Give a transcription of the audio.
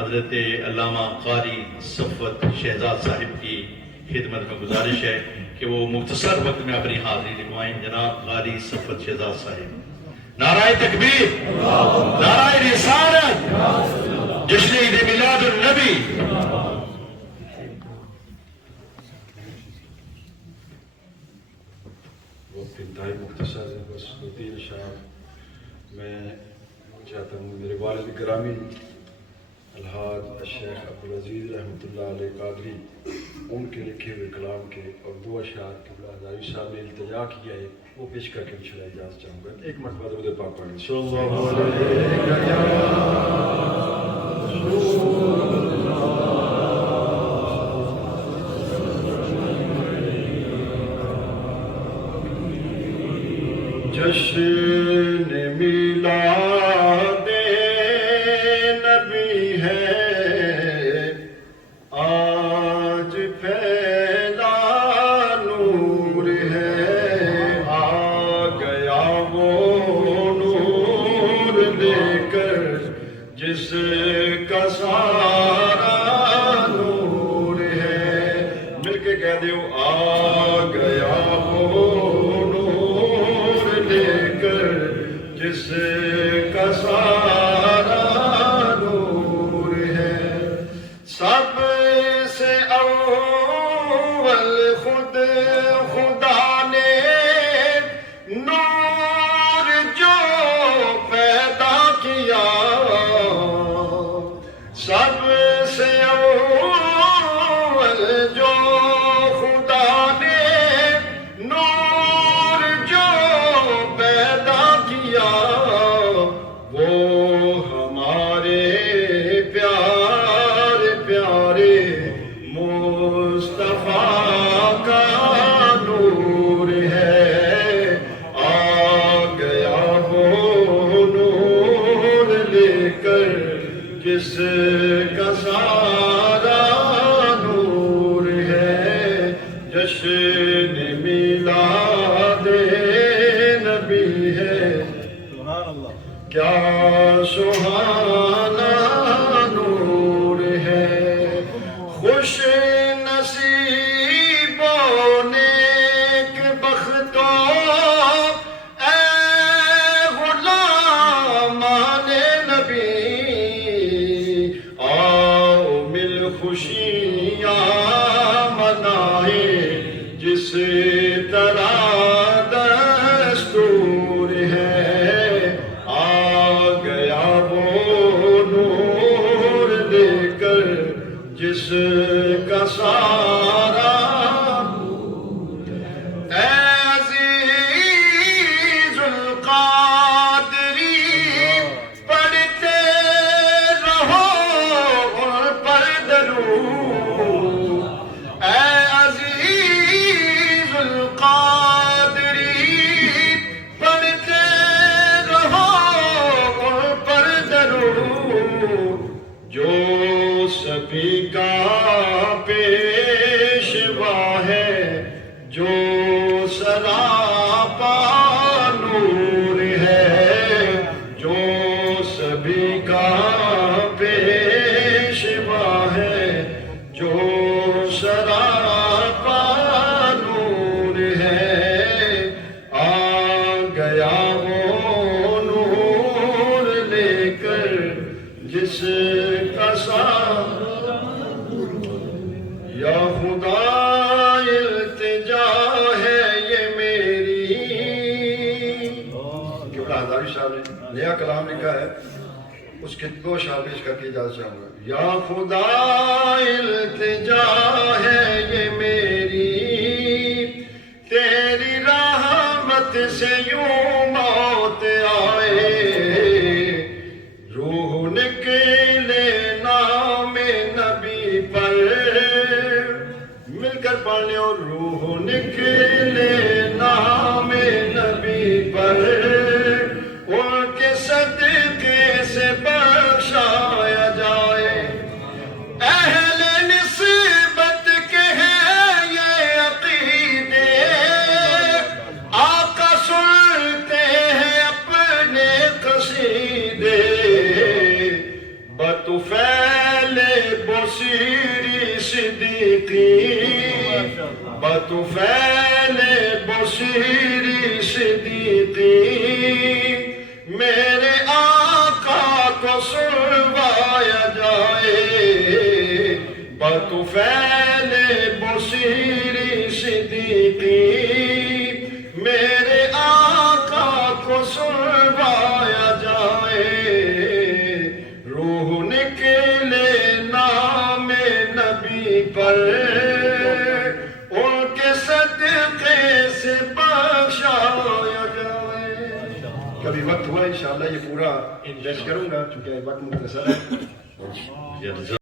حضرت علامہ قاری صفوت شہزاد صاحب کی خدمت میں گزارش ہے کہ وہ مختصر وقت میں اپنی حاضری لگوائیں۔ جناب قاری صفوت شہزاد صاحب۔ نعرہ تکبیر، نعرہ رسالت، جشن عید میلاد النبی۔ وقت انتہائی مختصر ہے، بس 2-3 اشعار میں چاہتا ہوں میرے والد گرامی الحاج الشیخ عبدالعزیز رحمۃ اللہ علیہ قادری ان کے لکھے ہوئے کلام کے اور 2 اشعار قبلہ ہزاری صاحب نے التجا کیا ہے وہ پیش کر کے انشاءاللہ اجازت چاہوں گا۔ ایک مرتبہ درود پاک پڑھیں صلی اللہ علیہ جشن میلاد نبی ہے آج پھیلا نور ہے، آ گیا وہ نور لے کر جس کا سارا نور ہے۔ مل کے کہہ دیو آ گیا وہ جس کا سارا نور ہے، سب سے اول خود خدا نے نور جو پیدا کیا، سب سے اول جو خدا نے نور جو پیدا کیا، وہ ہمارے پیارے پیارے مصطفیٰ کا نور ہے، آ گیا وہ نور لے کر جس کا سارا نور ہے، جشن میلاد نبی ہے، کیا سہانا نور ہے، خوش نصیبوں نیک بختوں اے غلامان نبی، آؤ مل خوشیاں منائیں جس طرح دستور ہے، آ گیا وہ نور لے کر جس کا سارا اے عزیز القادری پڑھتے رہو ان پر درود، اے عزیز القادری پڑھتے رہو ان پر درود، جو سبھی کا پیشوا ہے، جو سراپا نور ہے، جو سبھی کا پیشوا ہے، جو سراپا نور ہے، آ گیا وہ نور لے کر جس کا سارا، یا خدا التجا ہے یہ میری، کیونکہ ہزاری صاحب نے نیا کلام لکھا ہے، اس کے 2 اشعار پیش کر کے اجازت چاہوں گا۔ یا خدا التجا ہے یہ میری، تیری رحمت سے یوں موت آئے، روح نکلے نام نبی پر، مل کر پڑھ لیں، اور روح نکلے نام نبی پر، ان کے صدقے سے بخشایا جائے، اہل نسبت کے ہیں یہ عقیدے، آقا سنتے ہیں اپنے قصیدے، بطفیل صدیقی بطفیل بصیری صدیقی میرے آقا کو سنوایا جائے بطفیل بصیری صدیقی میرے آقا کو سنوایا جائے روح نکلے نام نبی پر ان کے صدقے سے بخشایا جائے. کبھی وقت ہوا انشاءاللہ یہ پورا پیش کروں گا چونکہ وقت مختصر ہے.